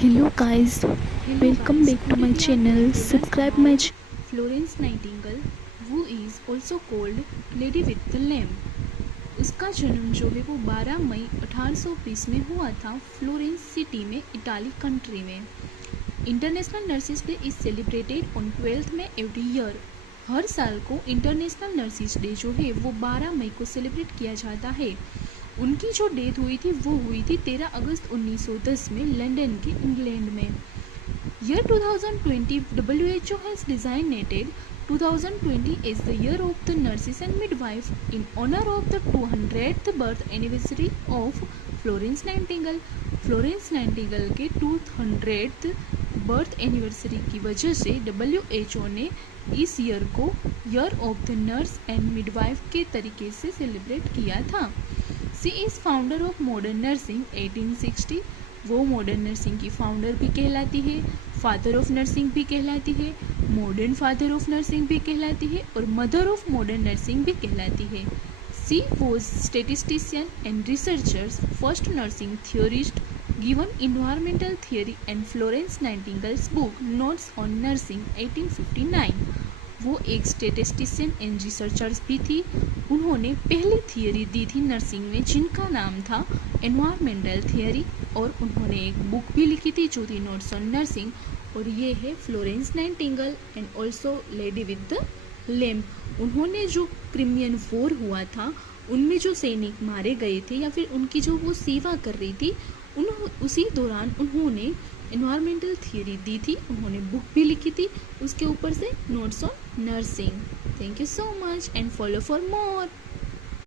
Hello guys, Hello welcome guys, back to today my we are going channel. to learn Subscribe my about channel. Florence Nightingale, who is also called Lady with the Lamp। उसका जन्म जो है वो 12 मई 1820 में हुआ था Florence city में, Italy country में। International nurses day is celebrated on 12 में एवरी ईयर। हर साल को इंटरनेशनल नर्सिस डे जो है वो 12 मई को सेलिब्रेट किया जाता है। उनकी जो डेथ हुई थी वो हुई थी 13 अगस्त 1910 में लंदन के इंग्लैंड में। Year 2020, WHO has designated 2020 as the year of the nurses and midwife in honor of the 200th birth anniversary of Florence Nightingale। Florence Nightingale के 200th बर्थ एनिवर्सरी की वजह से WHO ने इस ईयर को year of the nurse and midwife के तरीके से सेलिब्रेट किया था। She is founder of modern nursing 1860। वो मॉडर्न नर्सिंग की फाउंडर भी कहलाती है, फादर ऑफ नर्सिंग भी कहलाती है, मॉडर्न फादर ऑफ नर्सिंग भी कहलाती है और मदर ऑफ मॉडर्न नर्सिंग भी कहलाती है। She was statistician and researchers first nursing theorist given environmental theory and Florence Nightingale's book notes on nursing 1859। वो एक स्टेटिस्टिशियन एंड रिसर्चर्स भी थी। उन्होंने पहली थियोरी दी थी नर्सिंग में जिनका नाम था एनवायरमेंटल थियोरी, और उन्होंने एक बुक भी लिखी थी जो थी नोट्स ऑन नर्सिंग, और ये है Florence Nightingale and also lady with the lamp. उन्होंने जो क्रिमियन वॉर हुआ था उनमें जो सैनिक मारे गए थे या फिर उनकी जो वो सेवा कर रही थी उसी दौरान उन्होंने एनवायरमेंटल थियोरी दी थी। उन्होंने बुक भी लिखी थी उसके ऊपर से notes on nursing. Thank you so much and follow for more.